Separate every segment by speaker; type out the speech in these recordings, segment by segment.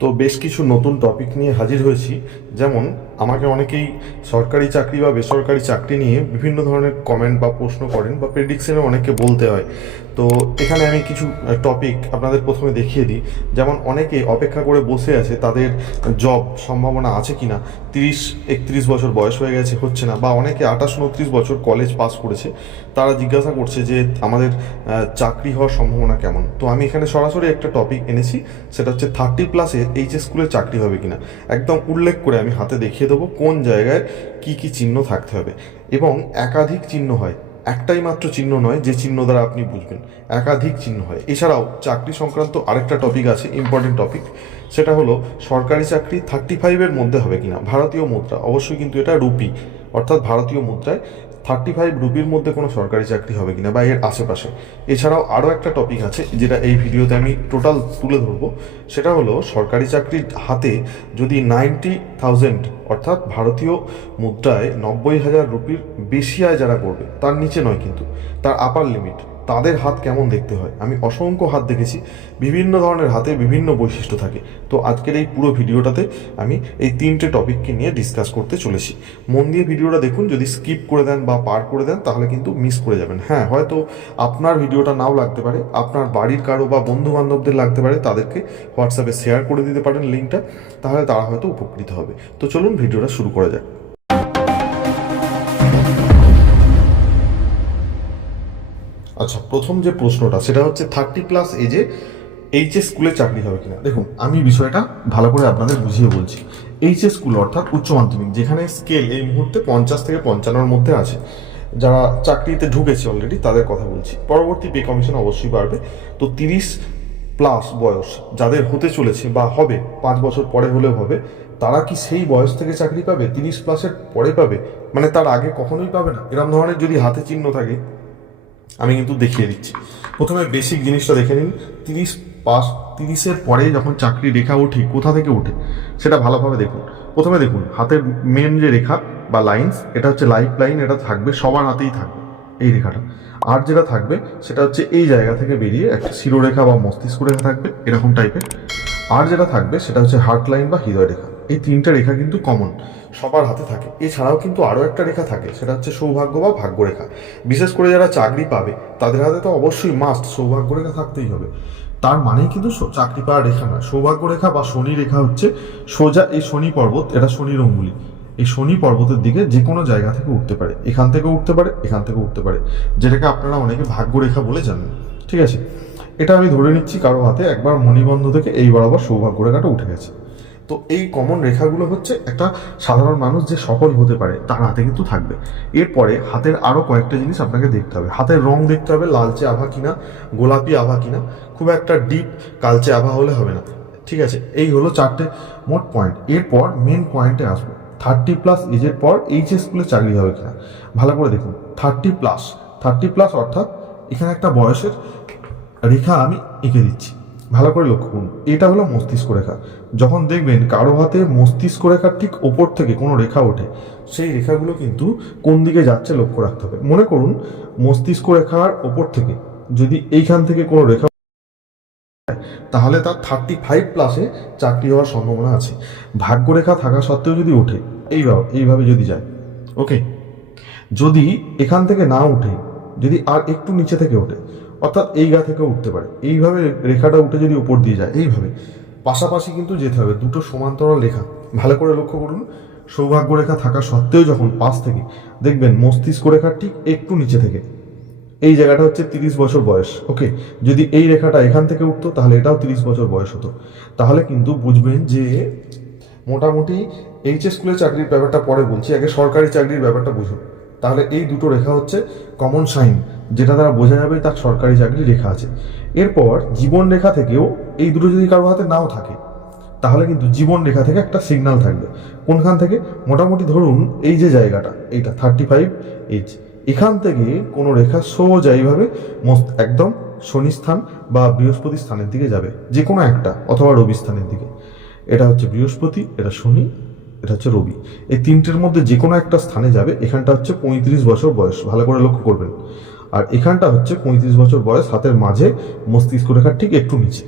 Speaker 1: তো বেশ কিছু নতুন টপিক নিয়ে হাজির হয়েছি। যেমন, আমাকে অনেকেই সরকারি চাকরি বা বেসরকারি চাকরি নিয়ে বিভিন্ন ধরনের কমেন্ট বা প্রশ্ন করেন বা প্রেডিকশনে অনেকে বলতে হয়। তো এখানে আমি কিছু টপিক আপনাদের প্রথমে দেখিয়ে দিই। যেমন, অনেকে অপেক্ষা করে বসে আছে তাদের জব সম্ভাবনা আছে কি না তিরিশ, একত্রিশ বছর বয়স হয়ে গেছে, হচ্ছে না, বা অনেকে আঠাশ, উনত্রিশ বছর কলেজ পাস করেছে, তারা জিজ্ঞাসা করছে যে আমাদের চাকরি হওয়ার সম্ভাবনা কেমন? তো আমি এখানে সরাসরি একটা টপিক এনেছি, সেটা হচ্ছে থার্টি প্লাসে এইচএস স্কুলে চাকরি হবে কিনা, একদম উল্লেখ করে আমি হাতে দেখিয়ে দেবো কোন জায়গায় কি কি চিহ্ন থাকতে হবে। এবং একাধিক চিহ্ন হয়, একটাই মাত্র চিহ্ন নয় যে চিহ্ন দ্বারা আপনি বুঝবেন, একাধিক চিহ্ন হয়। এছাড়াও চাকরি সংক্রান্ত আরেকটা টপিক আছে ইম্পর্টেন্ট টপিক সেটা হলো সরকারি চাকরি থার্টি ফাইভের মধ্যে হবে কিনা, ভারতীয় মুদ্রা, অবশ্যই কিন্তু এটা রুপি, অর্থাৎ ভারতীয় মুদ্রায় থার্টি ফাইভ রুপির মধ্যে কোনো সরকারি চাকরি হবে কিনা বা এর আশেপাশে। এছাড়াও আরও একটা টপিক আছে, যেটা এই ভিডিওতে আমি টোটাল তুলে ধরবো। সেটা হলো সরকারি চাকরির হাতে যদি নাইনটি থাউজেন্ড অর্থাৎ ভারতীয় মুদ্রায় নব্বই হাজার রুপির বেশি আয় যারা করবে, তার নিচে নয় কিন্তু, তার আপার লিমিট তাদের হাত কেমন দেখতে হয়? আমি অসংখ্য হাত দেখেছি। বিভিন্ন ধরনের হাতে বিভিন্ন বৈশিষ্ট্য থাকে। তো আজকের এই পুরো ভিডিওটাতে আমি এই তিনটে টপিককে নিয়ে ডিসকাস করতে চলেছি। মন দিয়ে ভিডিওটা দেখুন, যদি স্কিপ করে দেন বা পার করে দেন, তাহলে কিন্তু মিস করে যাবেন। হ্যাঁ হয়তো আপনার ভিডিওটা নাও লাগতে পারে, আপনার বাড়ির কারও বা বন্ধু বান্ধবদের লাগতে পারে, তাদেরকে হোয়াটসঅ্যাপে শেয়ার করে দিতে পারেন লিঙ্কটা তাহলে তারা হয়তো উপকৃত হবে। তো চলুন ভিডিওটা শুরু করা যাক। আচ্ছা প্রথম যে প্রশ্নটা, সেটা হচ্ছে থার্টি প্লাস এজে এইচএস স্কুলে চাকরি হবে কিনা? দেখুন, আমি বিষয়টা ভালো করে আপনাদের বুঝিয়ে বলছি। এইচএস স্কুল অর্থাৎ উচ্চ মাধ্যমিক, যেখানে স্কেল এই মুহূর্তে পঞ্চাশ থেকে পঞ্চান্নর মধ্যে আছে। যারা চাকরিতে ঢুকেছে অলরেডি তাদের কথা বলছি। পরবর্তী পে কমিশন অবশ্যই বাড়বে। তো তিরিশ প্লাস বয়স যাদের হতে চলেছে বা হবে, পাঁচ বছর পরে হলেও হবে, তারা কি সেই বয়স থেকে চাকরি পাবে? তিরিশ প্লাসের পরে পাবে? মানে তার আগে কখনোই পাবে না। এরকম ধরনের যদি হাতে চিহ্ন থাকে আমি কিন্তু দেখিয়ে দিচ্ছি। প্রথমে বেসিক জিনিসটা দেখে নিন। তিরিশ পাস, তিরিশের পরে যখন চাকরি রেখা ওঠে, কোথা থেকে ওঠে? সেটা ভালোভাবে দেখুন। প্রথমে দেখুন, হাতের মেন যে রেখা বা লাইন্স এটা হচ্ছে লাইফ লাইন এটা থাকবে, সবার হাতেই থাকবে এই রেখাটা। আর যেটা থাকবে, সেটা হচ্ছে এই জায়গা থেকে বেরিয়ে একটা শিরোরেখা বা মস্তিষ্ক রেখা থাকবে, এরকম টাইপের আর যেটা থাকবে, সেটা হচ্ছে হার্ট লাইন বা হৃদয় রেখা। এই তিনটা রেখা কিন্তু কমন সবার হাতে থাকে। এছাড়াও কিন্তু আরও একটা রেখা থাকে, সেটা হচ্ছে সৌভাগ্য বা ভাগ্য রেখা বিশেষ করে যারা চাকরি পাবে, তাদের হাতে তো অবশ্যই মাস্ট সৌভাগ্য রেখা থাকতেই হবে। তার মানেই কিন্তু চাকরি পাওয়ার রেখা নয়। সৌভাগ্য রেখা বা শনি রেখা হচ্ছে সোজা এই শনি পর্বত, এটা শনির অঙ্গুলি এই শনি পর্বতের দিকে যে কোনো জায়গা থেকে উঠতে পারে। এখান থেকে উঠতে পারে, এখান থেকে উঠতে পারে। যেটাকে আপনারা অনেকে ভাগ্য রেখা বলে জানেন। ঠিক আছে? এটা আমি ধরে নিচ্ছি কারও হাতে, একবার মণিবন্ধ থেকে এই বরাবর সৌভাগ্য রেখাটা উঠে গেছে। তো এই কমন রেখাগুলো হচ্ছে একটা সাধারণ মানুষ যে সফল হতে পারে, তার হাতে কিন্তু থাকবে। এরপরে হাতের আরও কয়েকটা জিনিস আপনাকে দেখতে হবে। হাতের রং দেখতে হবে, লালচে আভা কিনা, গোলাপি আভা কিনা, খুব একটা ডিপ কালচে আভা হলে হবে না। ঠিক আছে, এই হলো চারটে মোট পয়েন্ট এরপর মেন পয়েন্টে আসব। থার্টি প্লাস এজের পর এইচএস স্কুলে চাকরি হবে কিনা? ভালো করে দেখুন। থার্টি প্লাস থার্টি প্লাস অর্থাৎ এখানে একটা বয়সের রেখা আমি এঁকে দিচ্ছি। ভালো করে লক্ষ্য করুন। এটা হলো মস্তিষ্ক রেখা। যখন দেখবেন কারও হাতে মস্তিষ্ক রেখার ঠিক ওপর থেকে কোনো রেখা ওঠে, সেই রেখাগুলো কিন্তু কোন দিকে যাচ্ছে লক্ষ্য রাখতে হবে। মনে করুন, মস্তিষ্ক রেখার ওপর থেকে যদি এইখান থেকে কোনো রেখা তাহলে তার থার্টি ফাইভ প্লাসে চাকরি হওয়ার সম্ভাবনা আছে। ভাগ্যরেখা থাকা সত্ত্বেও যদি ওঠে এইভাবে এইভাবে যদি যায়। ওকে যদি এখান থেকে না উঠে যদি আর একটু নিচে থেকে ওঠে অর্থাৎ এই গা থেকে উঠতে পারে। এইভাবে রেখাটা উঠে যদি উপর দিয়ে যায়, এইভাবে। পাশাপাশি কিন্তু যেতে হবে, দুটো সমান্তরাল রেখা। ভালো করে লক্ষ্য করুন সৌভাগ্য রেখা থাকা সত্ত্বেও যখন পাশ থেকে দেখবেন মস্তিষ্ক রেখার ঠিক একটু নিচে থেকে। এই জায়গাটা হচ্ছে তিরিশ বছর বয়স, ওকে? যদি এই রেখাটা এখান থেকে উঠতো, তাহলে এটাও তিরিশ বছর বয়স হতো। তাহলে কিন্তু বুঝবেন যে মোটামুটি এইচএস স্কুলে চাকরির ব্যাপারটা পরে বলছি, আগে সরকারি চাকরির ব্যাপারটা বুঝুন। তাহলে এই দুটো রেখা হচ্ছে কমন সাইন যেটা দ্বারা বোঝা যাবে তার সরকারি চাকরি রেখা আছে। এরপর জীবন রেখা থেকেও এই দুটো যদি কারও হাতে নাও থাকে, তাহলে কিন্তু জীবন রেখা থেকে একটা সিগন্যাল থাকবে। কোনখান থেকে? মোটামুটি ধরুন এই যে জায়গাটা, এইটা থার্টি ফাইভ এইচ এখান থেকে কোনো রেখা সোজা এইভাবে একদম শনি স্থান বা বৃহস্পতি স্থানের দিকে যাবে যে কোনো একটা, অথবা রবি স্থানের দিকে। এটা হচ্ছে বৃহস্পতি, এটা শনি, এটা হচ্ছে রবি। এই তিনটের মধ্যে যে কোনো একটা স্থানে যাবে, এখানটা হচ্ছে পঁয়ত্রিশ বছর বয়স। ভালো করে লক্ষ্য করবেন। আর এখানটা হচ্ছে পঁয়ত্রিশ বছর বয়স, হাতের মাঝে মস্তিষ্ক রেখার ঠিক একটু নিচে।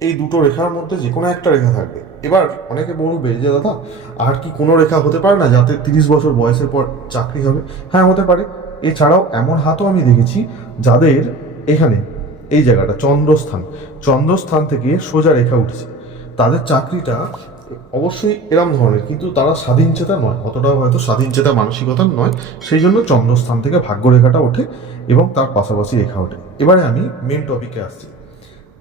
Speaker 1: এই দুটো রেখার মধ্যে যে কোনো একটা রেখা থাকবে। এবার অনেকে বলবে যে দাদা, আর কি কোনো রেখা হতে পারে না যাতে তিরিশ বছর বয়সের পর চাকরি হবে? হ্যাঁ হতে পারে। এছাড়াও এমন হাতও আমি দেখেছি যাদের এখানে, এই জায়গাটা, চন্দ্রস্থান। চন্দ্রস্থান থেকে সোজা রেখা উঠেছে। তাদের চাকরিটা অবশ্যই এরম ধরনের, কিন্তু তারা স্বাধীনচেতা নয় অতটাও হয়তো স্বাধীনচেতা মানসিকতার নয়। সেই জন্য চন্দ্রস্থান থেকে ভাগ্যরেখাটা ওঠে এবং তার পাশাপাশি রেখা ওঠে। এবারে আমি মেন টপিকে আসছি।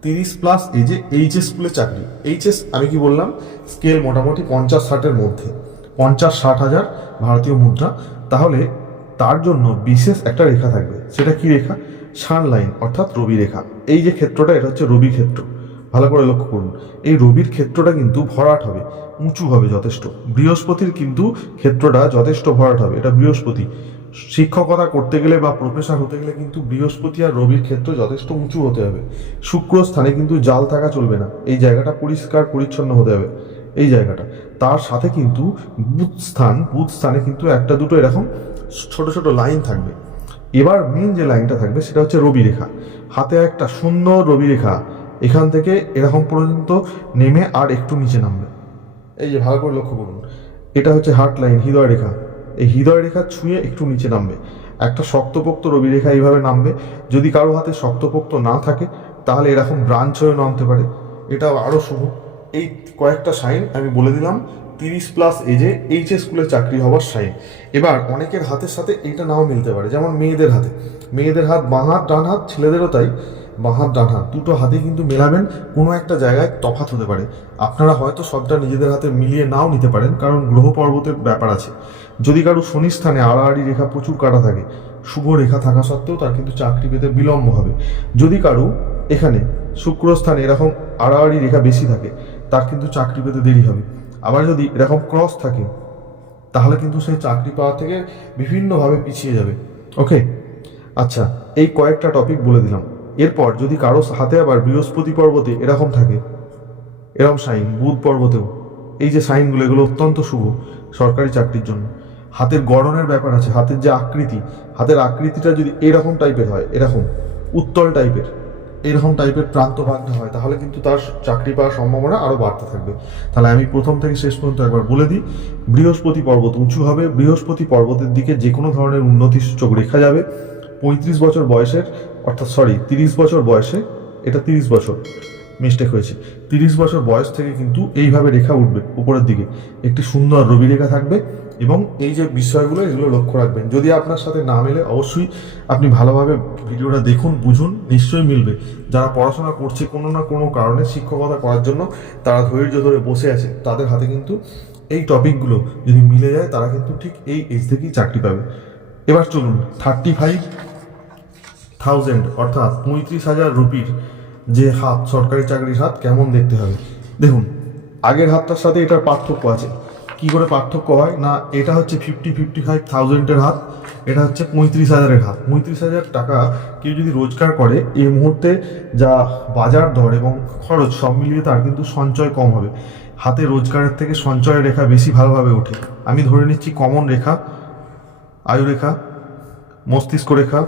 Speaker 1: তিরিশ প্লাস এই যে এইচএস স্কুলে চাকরি, এইচএস আমি কি বললাম? স্কেল মোটামুটি পঞ্চাশ ষাটের মধ্যে। পঞ্চাশ ষাট হাজার ভারতীয় মুদ্রা। তাহলে তার জন্য বিশেষ একটা রেখা থাকবে। সেটা কি রেখা? সান লাইন অর্থাৎ রবি রেখা এই যে ক্ষেত্রটা, এটা হচ্ছে রবি ক্ষেত্র ভালো করে লক্ষ্য করুন। এই রবির ক্ষেত্রটা কিন্তু ভরাট হবে, উঁচু হবে যথেষ্ট। বৃহস্পতির কিন্তু ক্ষেত্রটা যথেষ্ট ভরাট হবে, এটা বৃহস্পতি। শিক্ষকতা করতে গেলে বা প্রফেসর হতে গেলে কিন্তু বৃহস্পতি আর রবির ক্ষেত্র যথেষ্ট উঁচু হতে হবে। শুক্র স্থানে কিন্তু জাল থাকা চলবে না, এই জায়গাটা পরিষ্কার পরিচ্ছন্ন হতে হবে, এই জায়গাটা। তার সাথে কিন্তু বুধ স্থান, বুধ স্থানে কিন্তু একটা দুটো এরকম ছোট ছোট লাইন থাকবে। এবার মেন যে লাইনটা থাকবে সেটা হচ্ছে রবি রেখা হাতে একটা সুন্দর রবি রেখা এখান থেকে এরকম পর্যন্ত নেমে আর একটু নিচে নামবে। এই যে ভালো করে লক্ষ্য করুন। এটা হচ্ছে হার্ট লাইন হৃদয় রেখা। এই হৃদয় রেখা ছুঁয়ে একটু নিচে নামবে। একটা শক্তপোক্ত রবি রেখা এইভাবে নামবে। যদি কারও হাতে শক্তপোক্ত না থাকে তাহলে এরকম ব্রাঞ্চ হয়ে নামতে পারে। এটাও আরও শুভ। এই কয়েকটা সাইন আমি বলে দিলাম তিরিশ প্লাস এজে এইচএস স্কুলে চাকরি হওয়ার সাইন। এবার অনেকের হাতের সাথে এইটা নাও মিলতে পারে যেমন মেয়েদের হাতে। মেয়েদের হাত বাঁ হাত ডান হাত ছেলেদেরও তাই। বাঁ হাত দুটো হাতে কিন্তু মেলাবেন, কোনো একটা জায়গায় তফাৎ হতে পারে। আপনারা হয়তো সবটা নিজেদের হাতে মিলিয়ে নাও নিতে পারেন, কারণ গ্রহ পর্বতের ব্যাপার আছে। যদি কারও শনি স্থানে আড়াআড়ি রেখা প্রচুর কাটা থাকে, শুভ রেখা থাকা সত্ত্বেও তার কিন্তু চাকরি পেতে বিলম্ব হবে। যদি কারও এখানে শুক্রস্থানে এরকম আড়াআড়ি রেখা বেশি থাকে, তার কিন্তু চাকরি পেতে দেরি হবে। আবার যদি এরকম ক্রস থাকে, তাহলে কিন্তু সেই চাকরি পাওয়া থেকে বিভিন্নভাবে পিছিয়ে যাবে। ওকে আচ্ছা এই কয়েকটা টপিক বলে দিলাম। এরপর যদি কারও হাতে আবার বৃহস্পতি পর্বতে এরকম থাকে এরকম সাইন, বুধ পর্বতেও, এই যে সাইনগুলো, এগুলো অত্যন্ত শুভ সরকারি চাকরির জন্য। হাতের গড়নের ব্যাপার আছে, হাতের যে আকৃতি, হাতের আকৃতিটা যদি এরকম টাইপের হয়, এরকম, উত্তল টাইপের, এরকম টাইপের প্রান্ত ভাগটা হয়, তাহলে কিন্তু তার চাকরি পাওয়ার সম্ভাবনা আরও বাড়তে থাকবে। তাহলে আমি প্রথম থেকে শেষ পর্যন্ত একবার বলে দিই, বৃহস্পতি পর্বত উঁচু হবে, বৃহস্পতি পর্বতের দিকে যে কোনো ধরনের উন্নতির সূচক রেখা যাবে। পঁয়ত্রিশ বছর বয়সের অর্থাৎ সরি তিরিশ বছর বয়সে, এটা তিরিশ বছর মিস্টেক হয়েছে। তিরিশ বছর বয়স থেকে কিন্তু এইভাবে রেখা উঠবে উপরের দিকে। একটি সুন্দর রবি রেখা থাকবে এবং এই যে বিষয়গুলো, এগুলো লক্ষ্য রাখবেন। যদি আপনার সাথে না মেলে, অবশ্যই আপনি ভালোভাবে ভিডিওটা দেখুন, বুঝুন, নিশ্চয়ই মিলবে। যারা পড়াশোনা করছে কোনো না কোনো কারণে শিক্ষকতা করার জন্য, তারা ধৈর্য ধরে বসে আছে, তাদের হাতে কিন্তু এই টপিকগুলো যদি মিলে যায়, তারা কিন্তু ঠিক এই এজ থেকেই চাকরি পাবে। এবার চলুন থার্টি ফাইভ থাউজেন্ড অর্থাৎ পঁয়ত্রিশ হাজার রুপির যে হাত, সরকারি চাকরির হাত, কেমন দেখতে হবে? দেখুন, আগের হাতটার সাথে এটার পার্থক্য আছে। কি করে পার্থক্য হয়? না, এটা হচ্ছে ফিফটি ফিফটি ফাইভ থাউজেন্ডের হাত, এটা হচ্ছে পঁয়ত্রিশ হাজারের হাত। পঁয়ত্রিশ হাজার টাকা কেউ যদি রোজগার করে, এই মুহূর্তে যা বাজার দর এবং খরচ সব মিলিয়ে তার কিন্তু সঞ্চয় কম হবে। হাতে রোজগারের থেকে সঞ্চয় রেখা বেশি ভালোভাবে ওঠে। আমি ধরে নিচ্ছি কমন রেখা, আয়ু রেখা, মস্তিষ্ক রেখা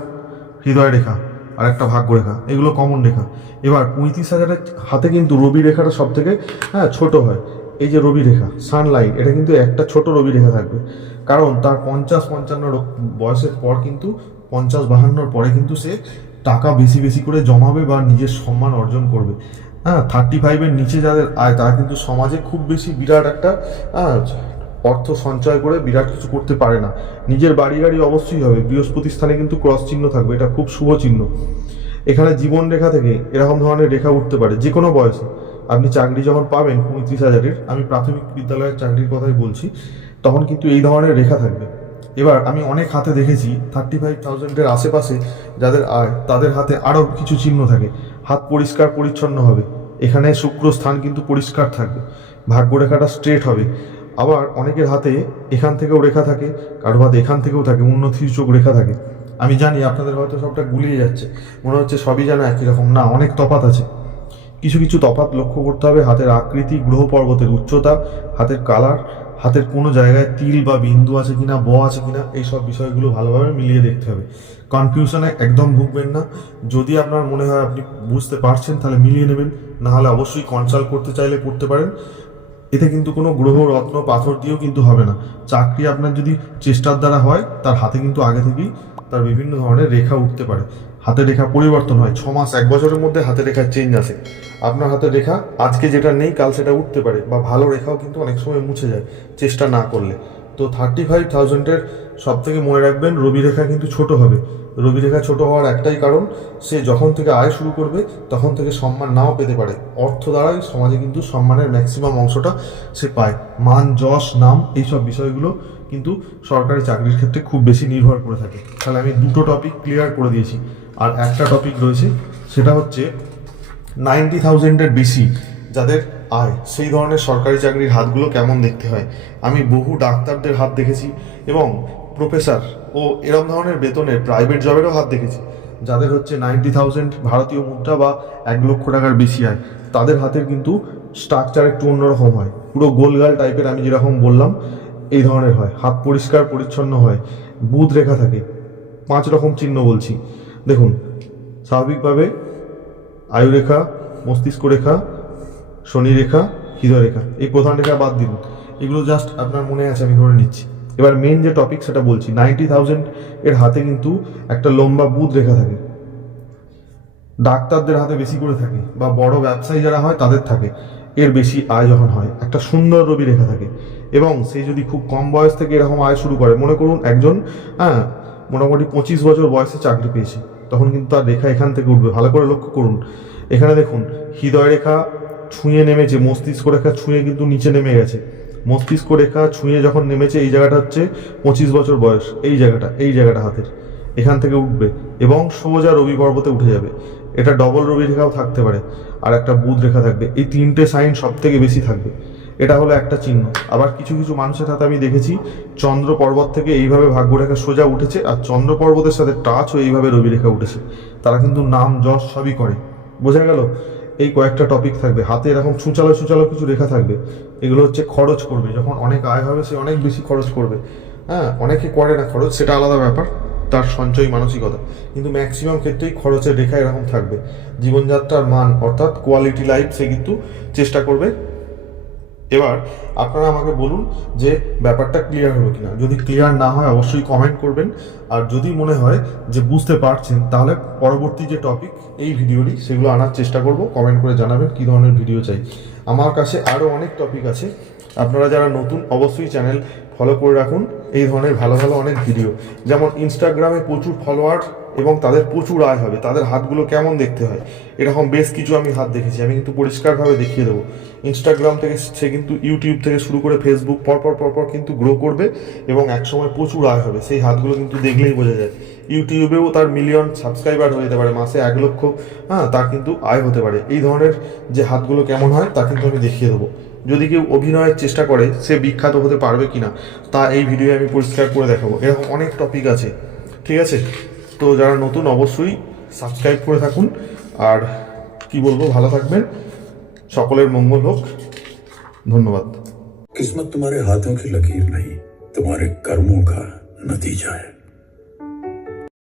Speaker 1: হৃদয় রেখা আর একটা ভাগ্য রেখা এগুলো কমন রেখা। এবার পঁয়ত্রিশ হাজারের হাতে কিন্তু রবি রেখাটা সব থেকে হ্যাঁ ছোট হয়। এই যে রবি রেখা সানলাইট এটা কিন্তু একটা ছোট রবি রেখা থাকবে। কারণ তার পঞ্চাশ পঞ্চান্ন বয়সের পর কিন্তু পঞ্চাশ বাহান্নর পরে কিন্তু সে টাকা বেশি বেশি করে জমাবে বা নিজের সম্মান অর্জন করবে। হ্যাঁ থার্টি ফাইভের নিচে যাদের আয় তারা কিন্তু সমাজে খুব বেশি বিরাট একটা হ্যাঁ, অর্থ সঞ্চয় করে বিরাট কিছু করতে পারে না। নিজের বাড়ি গাড়ি অবশ্যই হবে। বৃহস্পতি স্থানে কিন্তু ক্রস চিহ্ন থাকবে। এটা খুব শুভ চিহ্ন। এখানে জীবন রেখা থেকে এরকম ধরনের রেখা উঠতে পারে। যে কোনো বয়সে। আপনি চাকরি যখন পাবেন পঁয়ত্রিশ হাজারের, আমি প্রাথমিক বিদ্যালয়ের চাকরির কথাই বলছি, তখন কিন্তু এই ধরনের রেখা থাকবে। এবার আমি অনেক হাতে দেখেছি থার্টি ফাইভ থাউজেন্ডের আশেপাশে যাদের আয়, তাদের হাতে আরও কিছু চিহ্ন থাকে। হাত পরিষ্কার পরিচ্ছন্ন হবে। এখানে শুক্র স্থান কিন্তু পরিষ্কার থাকবে। ভাগ্যরেখাটা স্ট্রেট হবে। আবার অনেকের হাতে এখান থেকেও রেখা থাকে, কারও হাতে এখান থেকেও থাকে, উন্নতির চোখ রেখা থাকে। আমি জানি আপনাদের হয়তো সবটা গুলিয়ে যাচ্ছে, মনে হচ্ছে সবই যেন একই রকম। না, অনেক তফাত আছে। কিছু কিছু তফাত লক্ষ্য করতে হবে, হাতের আকৃতি, গ্রহ পর্বতের উচ্চতা, হাতের কালার, হাতের কোনো জায়গায় তিল বা বিন্দু আছে কিনা, ব আছে কিনা, এই সব বিষয়গুলো ভালোভাবে মিলিয়ে দেখতে হবে। কনফিউশনে একদম ভুগবেন না। যদি আপনার মনে হয় আপনি বুঝতে পারছেন, তাহলে মিলিয়ে নেবেন। না হলে অবশ্যই কনসাল্ট করতে চাইলে করতে পারেন। এতে কিন্তু কোনো গ্রহ, রত্ন, পাথর দিয়েও কিন্তু হবে না। চাকরি আপনার যদি চেষ্টার দ্বারা হয়, তার হাতে কিন্তু আগে থেকেই তার বিভিন্ন ধরনের রেখা উঠতে পারে। হাতের রেখা পরিবর্তন হয়, ছ মাস, এক বছরের মধ্যে হাতের রেখার চেঞ্জ আসে। আপনার হাতের রেখা আজকে যেটা নেই, কাল সেটা উঠতে পারে বা ভালো রেখাও কিন্তু অনেক সময় মুছে যায় চেষ্টা না করলে। তো থার্টি ফাইভ থাউজেন্ডের সব থেকে মনে রাখবেন, রবি রেখা কিন্তু ছোট হবে। রবি রেখা ছোট হওয়ার একটাই কারণ, সে যখন থেকে আয় শুরু করবে, তখন থেকে সম্মান নাও পেতে পারে। অর্থ দ্বারাই সমাজে কিন্তু সম্মানের ম্যাক্সিমাম অংশটা সে পায়। মান, যশ, নাম এইসব বিষয়গুলো কিন্তু সরকারি চাকরির ক্ষেত্রে খুব বেশি নির্ভর করে থাকে। তাহলে আমি দুটো টপিক ক্লিয়ার করে দিয়েছি। আর একটা টপিক রয়েছে, সেটা হচ্ছে নাইনটি থাউজেন্ডের বেশি যাদের আয়, সেই ধরনের সরকারি চাকরির হাতগুলো কেমন দেখতে হয়? আমি বহু ডাক্তারদের হাত দেখেছি এবং প্রফেসর ও এরম ধরনের বেতনের প্রাইভেট জবেরও হাত দেখেছি, যাদের হচ্ছে নাইনটি থাউজেন্ড ভারতীয় মুদ্রা বা এক লক্ষ টাকার বেশি আয় তাদের হাতের কিন্তু স্ট্রাকচার একটু অন্যরকম হয়। পুরো গোলগাল টাইপের আমি যেরকম বললাম, এই ধরনের হয়। হাত পরিষ্কার, পরিচ্ছন্ন হয়। বুধ রেখা থাকে। পাঁচ রকম চিহ্ন বলছি। দেখুন, স্বাভাবিকভাবে আয়ুরেখা মস্তিষ্ক রেখা, শনি রেখা, হৃদয় রেখা, এই প্রধান রেখা বাদ দিন। এগুলো জাস্ট আপনার মনে আছে, আমি ধরে নিচ্ছি। এবার মেন যে টপিক সেটা বলছি নাইনটি থাউজেন্ড এর হাতে কিন্তু একটা লম্বা বুধ রেখা থাকে। ডাক্তারদের হাতে বেশি করে থাকে বা বড় ব্যবসায়ী যারা হয় তাদের থাকে। এর বেশি আয় যখন হয়, একটা সুন্দর রবি রেখা থাকে। এবং সে যদি খুব কম বয়স থেকে এরকম আয় শুরু করে, মনে করুন একজন হ্যাঁ মোটামুটি পঁচিশ বছর বয়সে চাকরি পেয়েছে, তখন কিন্তু তার রেখা এখান থেকে উঠবে। ভালো করে লক্ষ্য করুন। এখানে দেখুন, হৃদয় রেখা ছুঁয়ে নেমেছে, মস্তিষ্ক রেখা ছুঁয়ে কিন্তু নিচে নেমে গেছে। মস্তিষ্ক রেখা ছুঁয়ে যখন নেমেছে, এই জায়গাটা হচ্ছে পঁচিশ বছর বয়স। এই জায়গাটা এই জায়গাটা হাতের। এখান থেকে উঠবে এবং সোজা রবি পর্বতে উঠে যাবে। এটা ডবল রবি রেখাও থাকতে পারে আর একটা বুধ রেখা থাকবে। এই তিনটে সাইন সব থেকে বেশি থাকবে। এটা হলো একটা চিহ্ন। আবার কিছু কিছু মানুষের হাতে আমি দেখেছি, চন্দ্র পর্বত থেকে এইভাবে ভাগ্য ভাগ্যরেখা সোজা উঠেছে আর চন্দ্র পর্বতের সাথে টাচ হয়ে এইভাবে রবি রেখা উঠেছে। তারা কিন্তু নাম যশ সবই করে। বোঝা গেল? এই কয়েকটা টপিক থাকবে। হাতে এরকম ছুচালো ছুচালো কিছু রেখা থাকবে। এগুলো হচ্ছে খরচ করবে। যখন অনেক আয় হবে সে অনেক বেশি খরচ করবে। হ্যাঁ অনেকে করে না খরচ। সেটা আলাদা ব্যাপার তার সঞ্চয় মানসিকতা। কিন্তু ম্যাক্সিমাম ক্ষেত্রেই খরচের রেখা এরকম থাকবে। জীবনযাত্রার মান অর্থাৎ কোয়ালিটি লাইফ সে কিন্তু চেষ্টা করবে। এবার আপনারা আমাকে বলুন যে ব্যাপারটা ক্লিয়ার হলো কিনা। যদি ক্লিয়ার না হয় অবশ্যই কমেন্ট করবেন। আর যদি মনে হয় যে বুঝতে পারছেন তাহলে পরবর্তী যে টপিক এই ভিডিওটি, সেগুলো আনার চেষ্টা করব। কমেন্ট করে জানাবেন কী ধরনের ভিডিও চাই। আমার কাছে আরও অনেক টপিক আছে। আপনারা যারা নতুন, অবশ্যই চ্যানেল ফলো করে রাখুন। এই ধরনের ভালো ভালো অনেক ভিডিও যেমন ইনস্টাগ্রামে প্রচুর ফলোয়ার এবং তাদের প্রচুর আয় হবে। তাদের হাতগুলো কেমন দেখতে হয়? এরকম বেশ কিছু আমি হাত দেখেছি। আমি কিন্তু পরিষ্কারভাবে দেখিয়ে দেবো। ইনস্টাগ্রাম থেকে সে কিন্তু ইউটিউব থেকে শুরু করে ফেসবুক পরপর পরপর কিন্তু গ্রো করবে এবং একসময় প্রচুর আয় হবে। সেই হাতগুলো কিন্তু দেখলেই বোঝা যায়। ইউটিউবেও তার মিলিয়ন সাবস্ক্রাইবার হয়ে যেতে পারে, মাসে এক লক্ষ হ্যাঁ তা কিন্তু আয় হতে পারে। এই ধরনের যে হাতগুলো কেমন হয়, তা কিন্তু আমি দেখিয়ে দেবো। যদি কেউ অভিনয়ের চেষ্টা করে, সে বিখ্যাত হতে পারবে কি না তা এই ভিডিও আমি পরিষ্কার করে দেখাবো। এরকম অনেক টপিক আছে, ঠিক আছে? তো যারা নতুন, অবশ্যই সাবস্ক্রাইব করে থাকুন। আর কি বলব, ভালো থাকবেন। সকলের মঙ্গল হোক। ধন্যবাদ।
Speaker 2: কিসমত, তোমার হাতও কি লকির নাই? তোমার কর্ম কা নতিজা